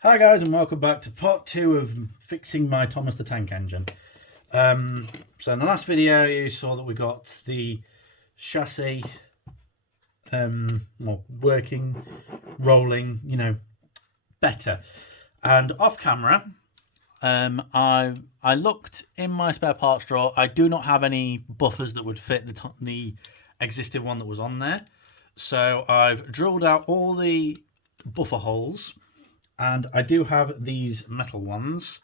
Hi guys, and welcome back to part 2 of fixing my Thomas the Tank Engine. So in the last video you saw that we got the chassis working, rolling, better. And off camera, I looked in my spare parts drawer. I do not have any buffers that would fit the existing one that was on there. So I've drilled out all the buffer holes. And I do have these metal ones.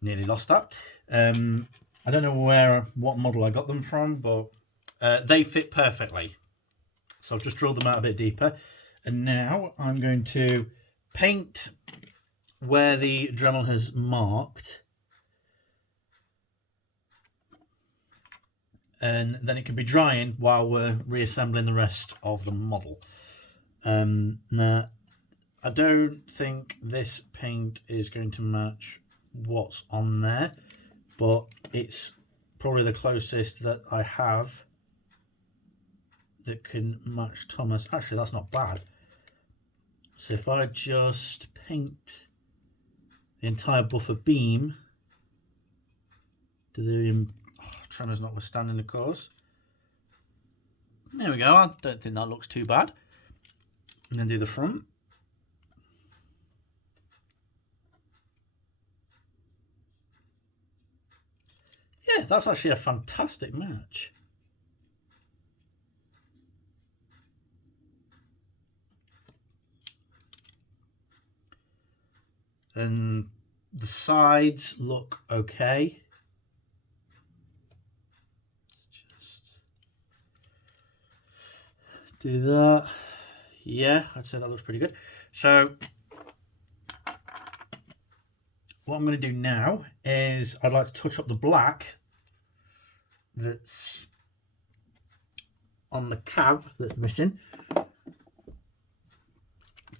Nearly lost that. I don't know what model I got them from, but they fit perfectly. So I've just drilled them out a bit deeper. And now I'm going to paint where the Dremel has marked. And then it can be drying while we're reassembling the rest of the model. Now, I don't think this paint is going to match what's on there, but it's probably the closest that I have that can match Thomas. Actually, that's not bad. So if I just paint the entire buffer beam to the tremors notwithstanding, of course. There we go. I don't think that looks too bad. And then do the front. Yeah, that's actually a fantastic match. And the sides look okay. Just do that. Yeah, I'd say that looks pretty good. So what I'm going to do now is I'd like to touch up the black that's on the cab that's missing.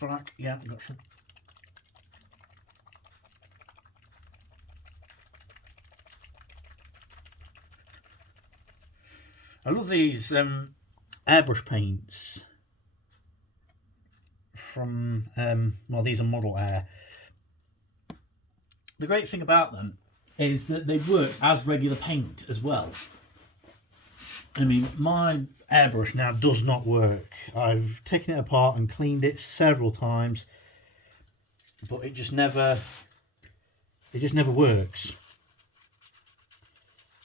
Black, yeah, got some. I love these airbrush paints from, well, these are Model Air. The great thing about them is that they work as regular paint as well. I mean, my airbrush now does not work. I've taken it apart and cleaned it several times, but it just never works.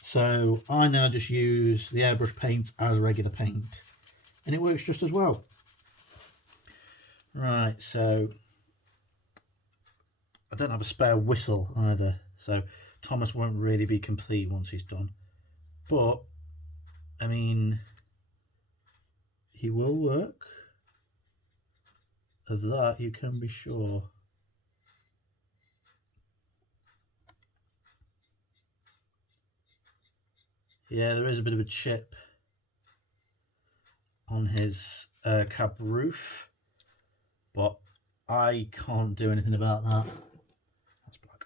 So I now just use the airbrush paint as regular paint, and it works just as well. Right, so I don't have a spare whistle either, so Thomas won't really be complete once he's done. But I mean, he will work. Of that you can be sure. Yeah, there is a bit of a chip on his cab roof, but I can't do anything about that. That's black.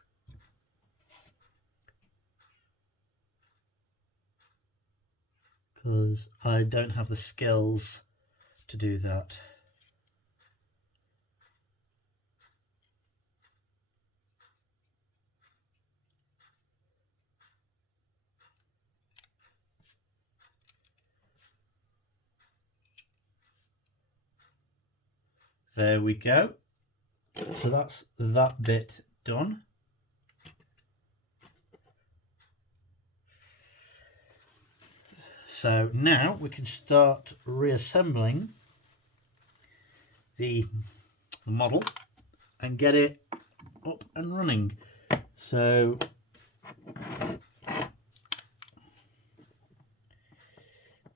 Because I don't have the skills to do that. There we go. So that's that bit done. So now we can start reassembling the model and get it up and running. So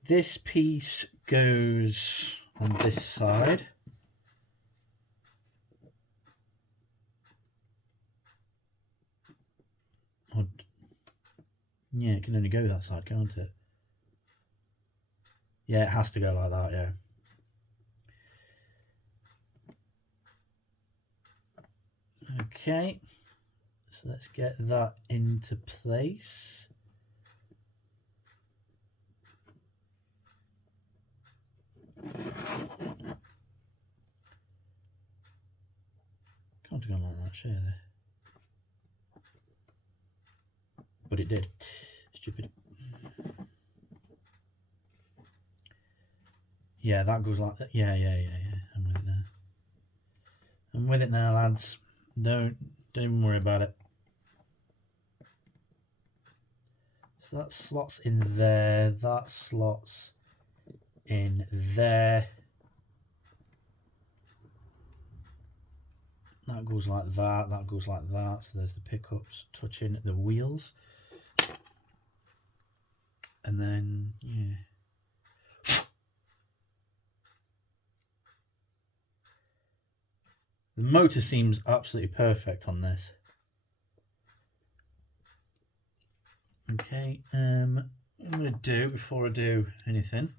this piece goes on this side. Yeah, it can only go that side, can't it? Yeah, it has to go like that, yeah. Okay, so let's get that into place. want to go like that, surely. But it did. Stupid. Yeah, that goes like that. Yeah. I'm with it now. I'm with it now, lads. Don't even worry about it. So that slots in there. That slots in there. That goes like that. That goes like that. So there's the pickups touching the wheels. And then, yeah. The motor seems absolutely perfect on this. Okay, what I'm going to do before I do anything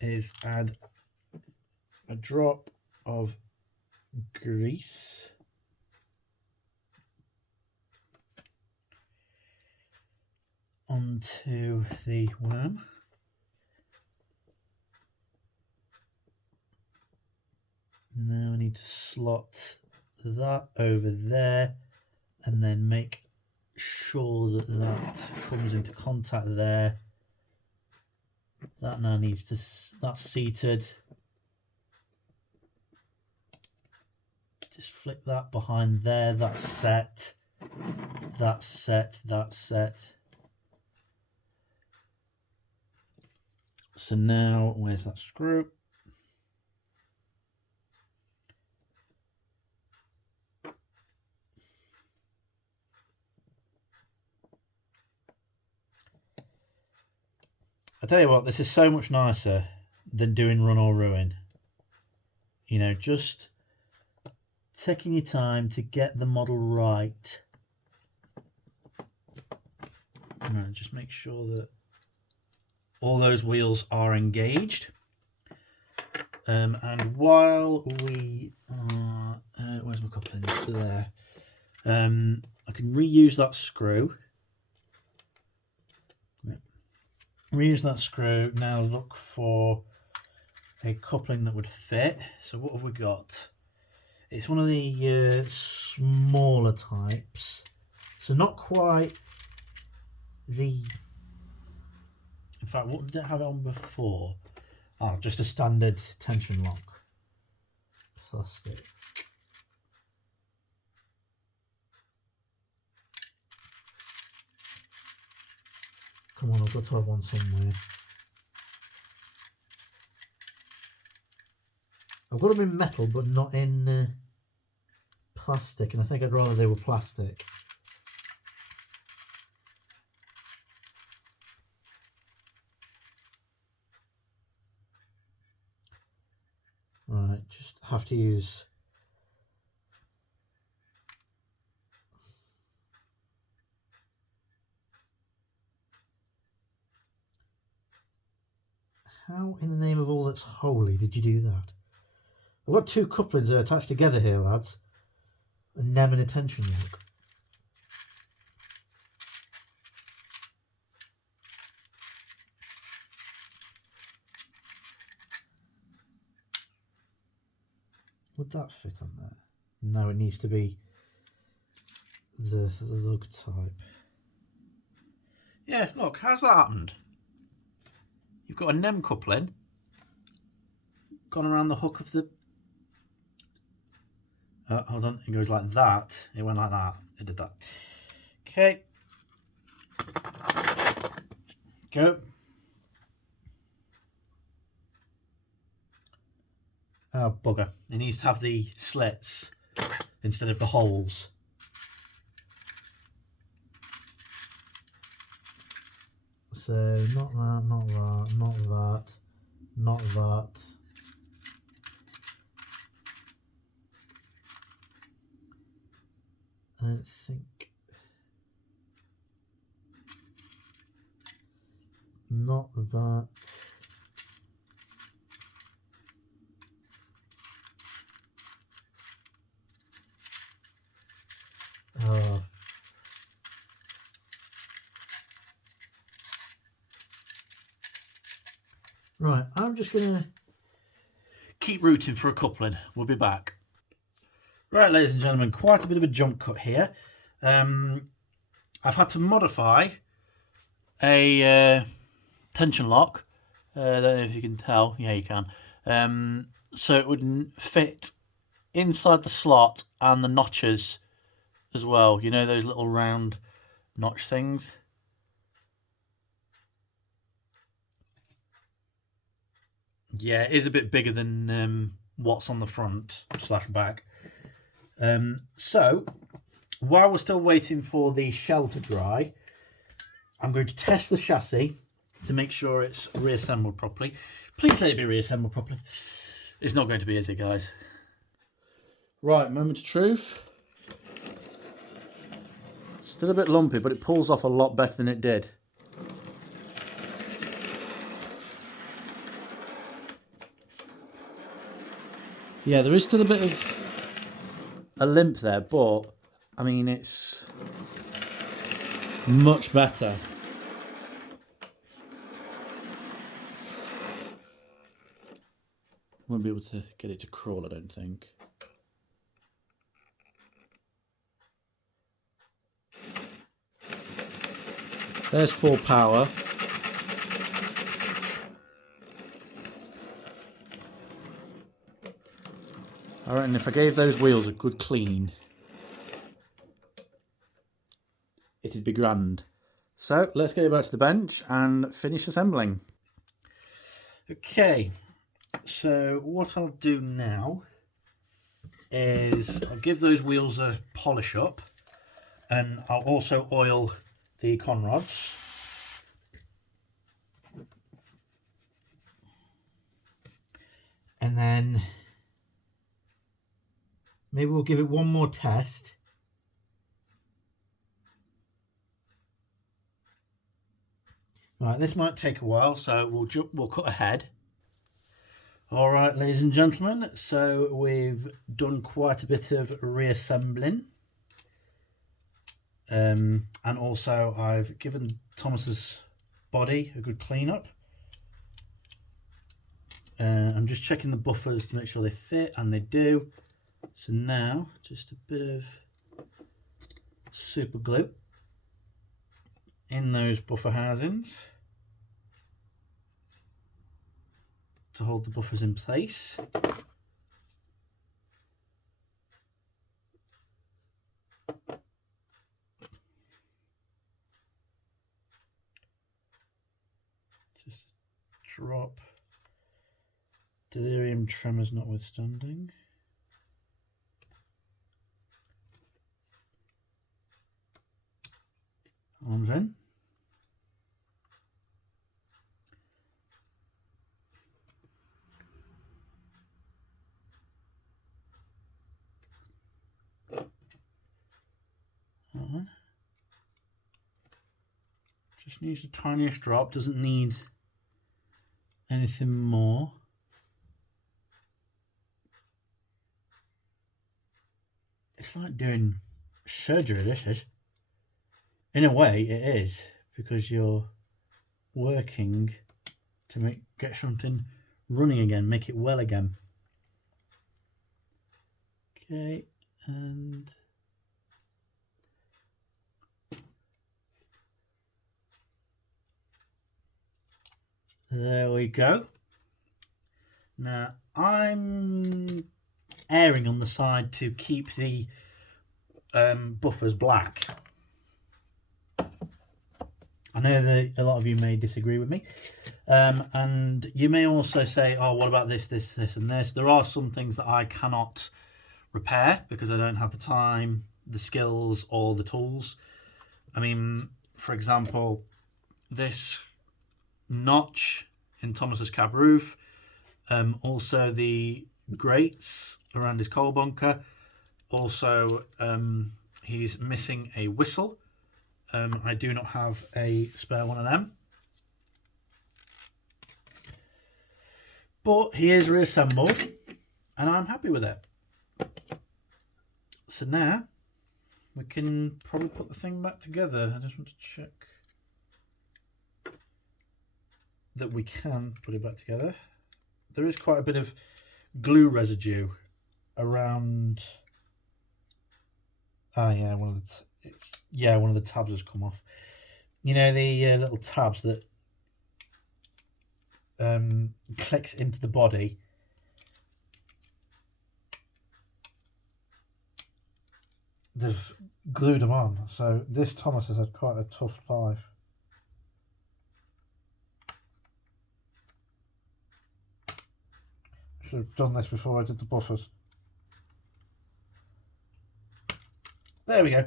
is add a drop of grease onto the worm. Now I need to slot that over there and then make sure that that comes into contact there. That now needs to, that's seated. Just flick that behind there, that's set. That's set, that's set. So now, where's that screw? I tell you what, this is so much nicer than doing run or ruin. You know, just taking your time to get the model right. And just make sure that all those wheels are engaged. And while we are, where's my couplings? So there. I can reuse that screw. Reuse that screw. Now look for a coupling that would fit. So what have we got? It's one of the smaller types. So not quite the... In fact, what did it have it on before? Oh, just a standard tension lock. Plastic. Come on, I've got to have one somewhere. I've got them in metal, but not in plastic, and I think I'd rather they were plastic. Right, just have to use... How in the name of all that's holy did you do that? I've got two couplings attached together here, lads. A NEM and a tension lock. Would that fit on there? No, it needs to be the lug type. Yeah, look, how's that happened? You've got a NEM coupling gone around the hook of the... hold on, it goes like that. It went like that. It did that. Okay. Go. Oh, bugger. It needs to have the slits instead of the holes. So, not that, not that, not that, not that. I don't think... Not that. Oh. Right, I'm just going to keep rooting for a coupling. We'll be back. Right, ladies and gentlemen, quite a bit of a jump cut here. I've had to modify a tension lock. I don't know if you can tell. Yeah, you can. So it would fit inside the slot and the notches as well. You know those little round notch things? Yeah, it is a bit bigger than what's on the front / back. So, while we're still waiting for the shell to dry, I'm going to test the chassis to make sure it's reassembled properly. Please let it be reassembled properly. It's not going to be, is it, guys? Right, moment of truth. Still a bit lumpy, but it pulls off a lot better than it did. Yeah, there is still a bit of a limp there, but I mean, it's much better. Won't be able to get it to crawl, I don't think. There's full power. I reckon if I gave those wheels a good clean, it'd be grand. So let's get it back to the bench and finish assembling. Okay, so what I'll do now is I'll give those wheels a polish up, and I'll also oil the conrods. And then maybe we'll give it one more test. Right, this might take a while, so we'll cut ahead. All right, ladies and gentlemen, so we've done quite a bit of reassembling. And also I've given Thomas's body a good clean up. I'm just checking the buffers to make sure they fit, and they do. So now just a bit of super glue in those buffer housings to hold the buffers in place. Just drop, delirium tremors notwithstanding. Arms in. Just needs the tiniest drop, doesn't need anything more. It's like doing surgery, this is. In a way, it is, because you're working to get something running again, make it well again. Okay, and there we go. Now, I'm airing on the side to keep the buffers black. I know that a lot of you may disagree with me, and you may also say, oh, what about this, this, this, and this? There are some things that I cannot repair because I don't have the time, the skills, or the tools. I mean, for example, this notch in Thomas's cab roof, also the grates around his coal bunker. Also, he's missing a whistle. I do not have a spare one of them. But he is reassembled, and I'm happy with it. So now we can probably put the thing back together. I just want to check that we can put it back together. There is quite a bit of glue residue around Oh yeah, one of the tabs has come off. You know the little tabs that clicks into the body. They've glued them on, so this Thomas has had quite a tough life. Should have done this before I did the buffers. There we go.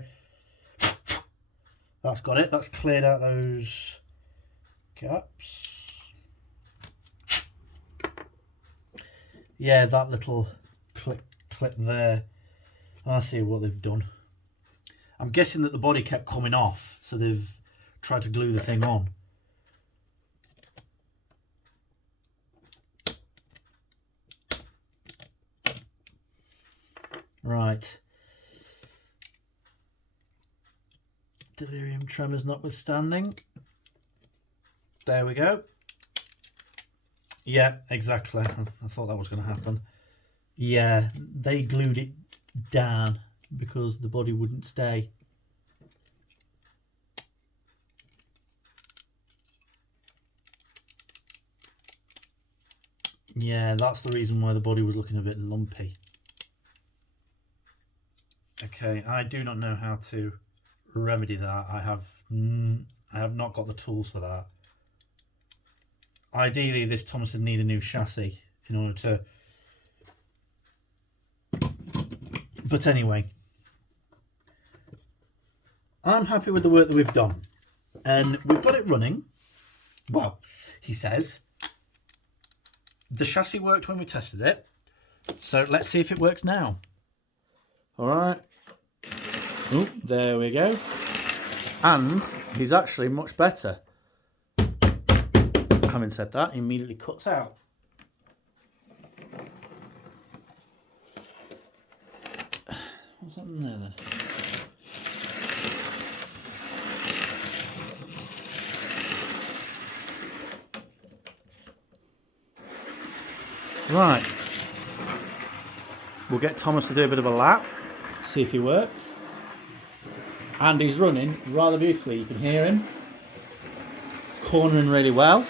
That's got it. That's cleared out those gaps. Yeah, that little clip there. I see what they've done. I'm guessing that the body kept coming off, so they've tried to glue the thing on. Right. Delirium tremors notwithstanding. There we go. Yeah, exactly. I thought that was going to happen. Yeah, they glued it down because the body wouldn't stay. Yeah, that's the reason why the body was looking a bit lumpy. Okay, I do not know how to remedy that. I have not got the tools for that. Ideally, this Thomas would need a new chassis in order to... But anyway, I'm happy with the work that we've done. And we've got it running. Well, he says. The chassis worked when we tested it. So let's see if it works now. All right. Oh, there we go. And he's actually much better. Having said that, he immediately cuts out. What's that in there then? Right. We'll get Thomas to do a bit of a lap, see if he works. And he's running rather beautifully. You can hear him cornering really well.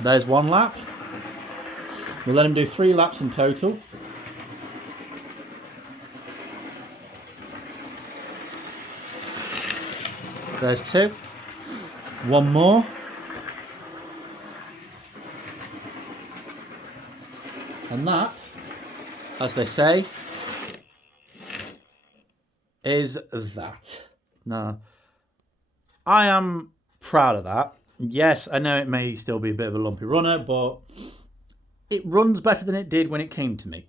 There's one lap. We'll let him do 3 laps in total. There's 2. One more. And that, as they say, is that. Now, I am proud of that. Yes, I know it may still be a bit of a lumpy runner, but it runs better than it did when it came to me.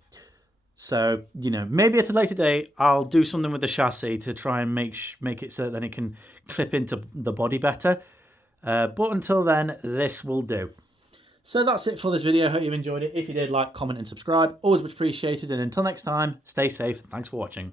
So, you know, maybe at a later date, I'll do something with the chassis to try and make it so that it can clip into the body better. But until then, this will do. So that's it for this video. I hope you've enjoyed it. If you did, like, comment and subscribe. Always much appreciated. And until next time, stay safe. Thanks for watching.